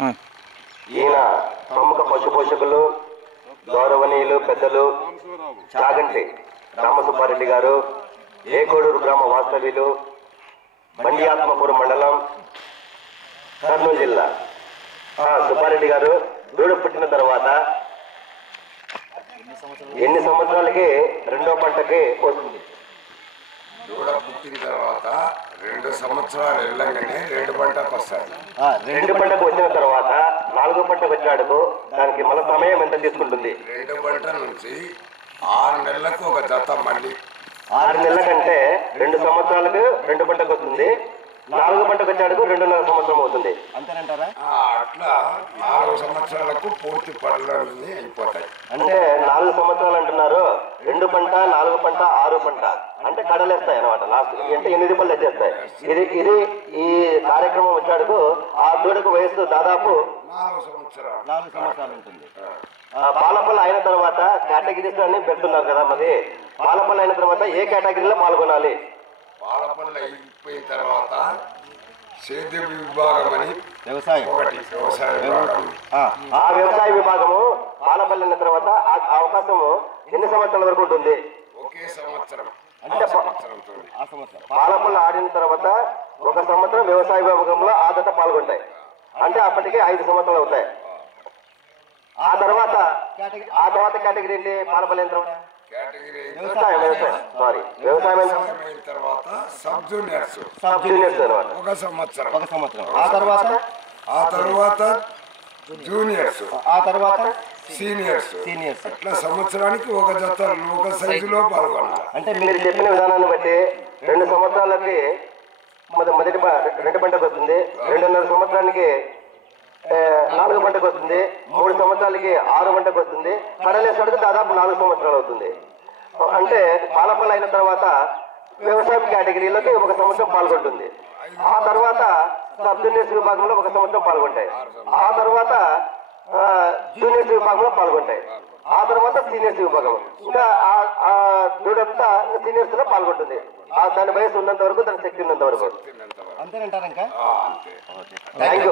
ఈయన ప్రముఖ పశు పోషకులు, గౌరవనీయులు పెద్దలు చాగంటి రామసుబ్బారెడ్డి గారు, ఏకోడూరు గ్రామ వాస్తవ్యులు, బండి ఆత్మకూరు మండలం, కర్నూలు జిల్లా. సుబ్బారెడ్డి గారు దూడ పుట్టిన తర్వాత ఎన్ని సంవత్సరాలకి రెండో పంటకి వస్తుంది? దూడ పుట్టిన తర్వాత 2 సంవత్సరాలు వెళ్ళగానే 2 పంటకు వస్తుంది. 2 పంటకు వచ్చిన తర్వాత 4 పంటకు వచ్చాడుకు దానికి మన సమయం ఎంత తీసుకుంటుంది? 2 పంటల నుంచి 6 నెలలకు ఒక జత మళ్ళీ. 6 నెలల కంటే 2 సంవత్సరాలకు 2 పంటకు వస్తుంది. 4 పంటకు వచ్చాడుకు 2.5 సంవత్సరం అవుతుంది. అంతేనంటారా? అట్లా 4 సంవత్సరాలకు పూర్తి పనులన్నీ అయిపోతాయి. అంటే 4 సంవత్సరాలు అంటున్నారు. 2 పంట, 4 పంట, 6 పంట అంటే కడలేస్తాయి అనమాట. లాస్ట్ అంటే 8 పళ్ళు వచ్చేస్తాయి. ఇది ఈ కార్యక్రమం వచ్చాడుకు ఆ దూడకు వయస్సు దాదాపు 4 సంవత్సరాలు ఉంటుంది. పాలపల్లి అయిన తర్వాత కేటగిరీస్ అన్ని పెడుతున్నారు కదా. మరి పాలపల్లి అయిన తర్వాత ఏ కేటగిరీలో పాల్గొనాలి? పాలపల్లి అయిపోయిన తర్వాత సేద్య విభాగం అని వ్యవసాయ విభాగం. ఆ వ్యవసాయ విభాగము పాలపల్లి అయిన తర్వాత ఆ అవకాశము ఎన్ని సంవత్సరాల వరకు ఉంటుంది? ఒకే సంవత్సరం. అంటే పాలపల్లి ఆడిన తర్వాత 1 సంవత్సరం వ్యవసాయ విభాగంలో ఆ జత పాల్గొంటాయి. అంటే అప్పటికే 5 సంవత్సరాలు అవుతాయి. ఆ తర్వాత కేటగిరీ ఏంటి? పాలపల్లి అయిన తర్వాత వ్యవసాయం తర్వాత సబ్ జూనియర్స్ 1 సంవత్సరం. ఆ తర్వాత జూనియర్స్, ఆ తర్వాత సీనియర్స్. అట్లా సంవత్సరానికి ఒక జత ఒక సైజులో పాల్గొనాలి. అంటే మీరు చెప్పిన విధానాన్ని బట్టి 2 సంవత్సరాలకి మొదటి 2 పంటకు వస్తుంది. 2.5 సంవత్సరానికి 4 పంటకు వస్తుంది. 3 సంవత్సరాలకి 6 పంటకు వస్తుంది. కడలేసరికి దాదాపు 4 సంవత్సరాలు అవుతుంది. అంటే పాలపల్లి అయిన తర్వాత వ్యవసాయం కేటగిరీలోకి 1 సంవత్సరం పాల్గొంటుంది. ఆ తర్వాత సబ్ జూనియర్స్ విభాగంలో 1 సంవత్సరం పాల్గొంటాయి. ఆ తర్వాత జూనియర్స్ విభాగంలో పాల్గొంటాయి. ఆ తర్వాత సీనియర్స్ విభాగం. ఇంకా దూడంతా సీనియర్స్ లో పాల్గొంటుంది. దాని వయసు ఉన్నంత వరకు, దాని శక్తి ఉన్నంత వరకు. అంతేనంటారు ఇంకా. Thank you.